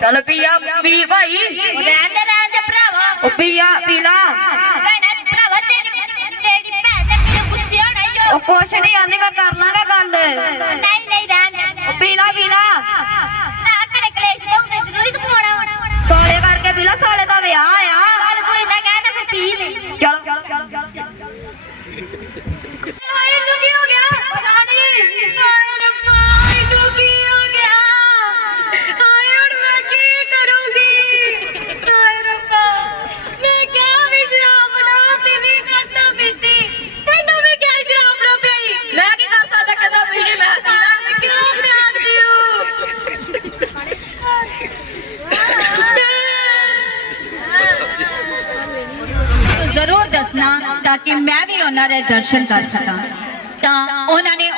ਚੱਲ ਪੀਆ ਪੀ ਭਾਈ। ਰਹਿਣ ਦੇ ਰਹਿਣ ਦੇ ਭਰਾਵਾ। ਉਹ ਪੀਆ ਪੀਲਾ। ਭੈਣਾ ਭਰਾਵਾ ਤੇਰੀ ਤੇਰੀ ਭੈਣ ਤੇ ਮੇਰੇ ਗੁੱਸੇ ਹੋਣਾ ਹੀ ਉਹ ਕੁਛ ਨਹੀਂ ਆਂਦੀ ਮੈਂ ਕਰ ਲਾਂਗਾ ਗੱਲ। ਨਹੀਂ ਨਹੀਂ ਰਹਿਣ ਦੇ ਉਹ ਪੀਲਾ ਪੀਲਾ। ਨਾ ਕਰੇ ਕਲੇਸ਼ ਦੇ ਹੁੰਦੇ ਜ਼ਰੂਰੀ ਤੂੰ ਪਾਉਣਾ ਸਾਲੇ ਕਰਕੇ ਪੀਲਾ ਸਾਲੇ ਦਾ ਵਿਆਹ ਆ। ਚੱਲ ਕੋਈ ਨਾ ਕਹਿ ਤਾਂ ਫਿਰ ਪੀ ਲੈ। ਦੱਸਣਾ ਤਾਂ ਕਿ ਮੈਂ ਵੀ ਉਹਨਾਂ ਦੇ ਦਰਸ਼ਨ ਕਰ ਸਕਾਂ। ਤਾਂ ਉਹਨਾਂ ਨੇ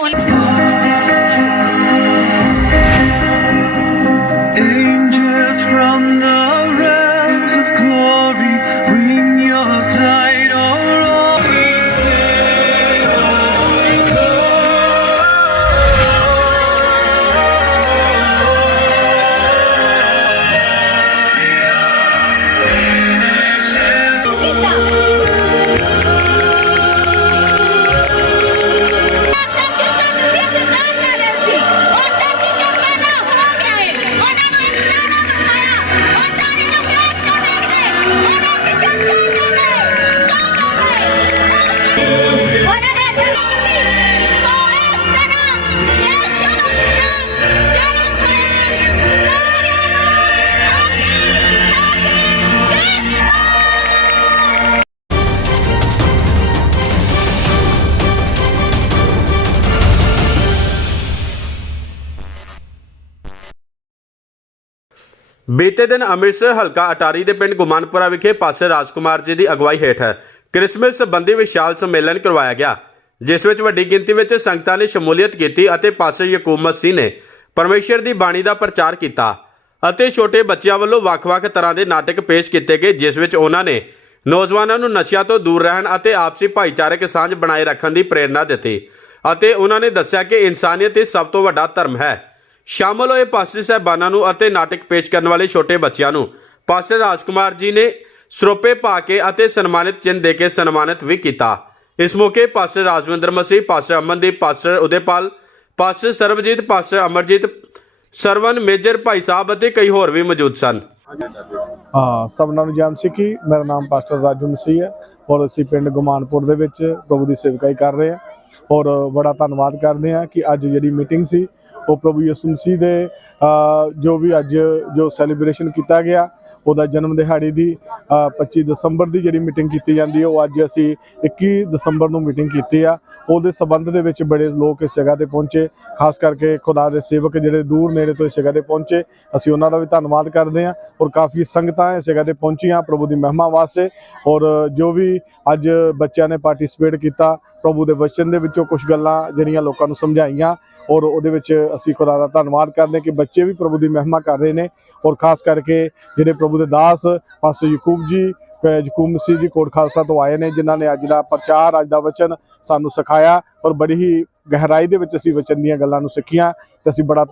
ਬੀਤੇ ਦਿਨ ਅੰਮ੍ਰਿਤਸਰ ਹਲਕਾ ਅਟਾਰੀ ਦੇ ਪਿੰਡ ਗੁਮਾਨਪੁਰਾ ਵਿਖੇ ਪਾਸਟਰ ਰਾਜਕੁਮਾਰ ਜੀ ਦੀ ਅਗਵਾਈ ਹੇਠ ਕ੍ਰਿਸਮਸ ਸੰਬੰਧੀ ਵਿਸ਼ਾਲ ਸੰਮੇਲਨ ਕਰਵਾਇਆ ਗਿਆ, ਜਿਸ ਵਿੱਚ ਵੱਡੀ ਗਿਣਤੀ ਵਿੱਚ ਸੰਗਤਾਂ ਨੇ ਸ਼ਮੂਲੀਅਤ ਕੀਤੀ ਅਤੇ ਪਾਸੇ ਯਕੂਬ ਮਸੀਹ ਨੇ ਪਰਮੇਸ਼ਰ ਦੀ ਬਾਣੀ ਦਾ ਪ੍ਰਚਾਰ ਕੀਤਾ ਅਤੇ ਛੋਟੇ ਬੱਚਿਆਂ ਵੱਲੋਂ ਵੱਖ-ਵੱਖ ਤਰ੍ਹਾਂ ਦੇ ਨਾਟਕ ਪੇਸ਼ ਕੀਤੇ ਗਏ, ਜਿਸ ਵਿੱਚ ਉਹਨਾਂ ਨੇ ਨੌਜਵਾਨਾਂ ਨੂੰ ਨਸ਼ਿਆਂ ਤੋਂ ਦੂਰ ਰਹਿਣ ਅਤੇ ਆਪਸੀ ਭਾਈਚਾਰਕ ਸਾਂਝ ਬਣਾਏ ਰੱਖਣ ਦੀ ਪ੍ਰੇਰਣਾ ਦਿੱਤੀ ਅਤੇ ਉਹਨਾਂ ਨੇ ਦੱਸਿਆ ਕਿ ਇਨਸਾਨੀਅਤ ਹੀ ਸਭ ਤੋਂ ਵੱਡਾ ਧਰਮ ਹੈ। ਸ਼ਾਮਲ ਹੋਏ ਪਾਸਟਰ ਸਾਹਿਬਾਨਾਂ ਨੂੰ ਅਤੇ ਨਾਟਕ ਪੇਸ਼ ਕਰਨ ਵਾਲੇ ਛੋਟੇ ਬੱਚਿਆਂ ਨੂੰ। ਪਾਸਟਰ ਰਾਜਕੁਮਾਰ ਜੀ ਨੇ ਸਰੋਪੇ ਪਾ ਕੇ ਅਤੇ ਸਨਮਾਨਿਤ ਚਿੰਨ੍ਹ ਦੇ ਕੇ ਸਨਮਾਨਿਤ ਵੀ ਕੀਤਾ। ਇਸ ਮੌਕੇ pastor Rajwinder Masih pastor Amandeep pastor Udaipal pastor Sarabjit pastor Amarjit Sarwan major ਭਾਈ ਸਾਹਿਬ ਅਤੇ ਕਈ ਹੋਰ ਵੀ ਮੌਜੂਦ ਸਨ। ਹਾਂ ਸਭਨਾਂ ਨੂੰ ਜੈਮ ਸਿੱਖੀ। ਮੇਰਾ ਨਾਮ ਪਾਸਟਰ ਰਾਜੂ ਮਸੀਹ ਹੈ ਔਰ ਅਸੀਂ ਪਿੰਡ ਗੁਮਾਨਪੁਰ ਦੇ ਵਿੱਚ ਪ੍ਰਭੂ ਦੀ ਸੇਵਕਾਈ ਕਰ ਰਹੇ ਹਾਂ ਔਰ ਬੜਾ ਧੰਨਵਾਦ ਕਰਦੇ ਹਾਂ ਕਿ ਅੱਜ ਜਿਹੜੀ ਮੀਟਿੰਗ ਸੀ ਉਹ ਪ੍ਰਭੂ ਯਿਸੂ ਮਸੀਹ ਦੇ ਜੋ ਵੀ ਅੱਜ ਜੋ ਸੈਲੀਬ੍ਰੇਸ਼ਨ ਕੀਤਾ ਗਿਆ ਉਹਦਾ ਜਨਮ ਦਿਹਾੜੀ ਦੀ ਅ, 25 ਦਸੰਬਰ ਦੀ ਜਿਹੜੀ ਮੀਟਿੰਗ ਕੀਤੀ ਜਾਂਦੀ ਹੈ ਉਹ ਅੱਜ ਅਸੀਂ 21 ਦਸੰਬਰ ਨੂੰ ਮੀਟਿੰਗ ਕੀਤੀ ਆ। ਉਹਦੇ ਸਬੰਧ ਦੇ ਵਿੱਚ ਬੜੇ ਲੋਕ ਇਸ ਜਗ੍ਹਾ ਤੇ ਪਹੁੰਚੇ ਖਾਸ ਕਰਕੇ ਖੁਦਾ ਦੇ ਸੇਵਕ ਜਿਹੜੇ ਦੂਰ ਨੇੜੇ ਤੋਂ ਇਸ ਜਗ੍ਹਾ ਤੇ ਪਹੁੰਚੇ। ਅਸੀਂ ਉਹਨਾਂ ਦਾ ਵੀ ਧੰਨਵਾਦ ਕਰਦੇ ਹਾਂ ਔਰ ਕਾਫੀ ਸੰਗਤਾਂ ਇਸ ਜਗ੍ਹਾ ਤੇ ਪਹੁੰਚੀਆਂ ਪ੍ਰਭੂ ਦੀ ਮਹਿਮਾ ਵਾਸਤੇ। ਔਰ ਜੋ ਵੀ ਅੱਜ ਬੱਚਿਆਂ ਨੇ ਪਾਰਟਿਸਿਪੇਟ ਕੀਤਾ ਪ੍ਰਭੂ ਦੇ ਵਚਨ ਦੇ ਵਿੱਚੋਂ ਕੁਝ ਗੱਲਾਂ ਜਿਹੜੀਆਂ ਲੋਕਾਂ ਨੂੰ ਸਮਝਾਈਆਂ ਔਰ ਉਹਦੇ ਵਿੱਚ ਅਸੀਂ ਖੁਦਾ ਦਾ ਧੰਨਵਾਦ ਕਰਦੇ ਹਾਂ ਕਿ ਬੱਚੇ ਵੀ ਪ੍ਰਭੂ ਦੀ ਮਹਿਮਾ ਕਰ ਰਹੇ ਨੇ। ਔਰ ਖਾਸ ਕਰਕੇ ਜਿਹੜੇ ਪ੍ਰਭੂ ਦੇ ਦਾਸ, ਪਾਸਟਰ ਯਕੂਬ ਜੀ ਯਕੂਬ ਮਸੀਹ ਜੀ ਕੋਟ ਖਾਲਸਾ ਤੋਂ ਆਏ ਨੇ, ਜਿਨ੍ਹਾਂ ਨੇ ਅੱਜ ਦਾ ਪ੍ਰਚਾਰ, ਅੱਜ ਦਾ ਵਚਨ ਸਾਨੂੰ ਸਿਖਾਇਆ ਔਰ ਬੜੀ ਹੀ ਗਹਿਰਾਈ ਦੇ ਵਿੱਚ ਅਸੀਂ ਵਚਨ ਦੀਆਂ ਗੱਲਾਂ ਨੂੰ ਸਿੱਖੀਆਂ ਤੇ ਅਸੀਂ ਬੜਾ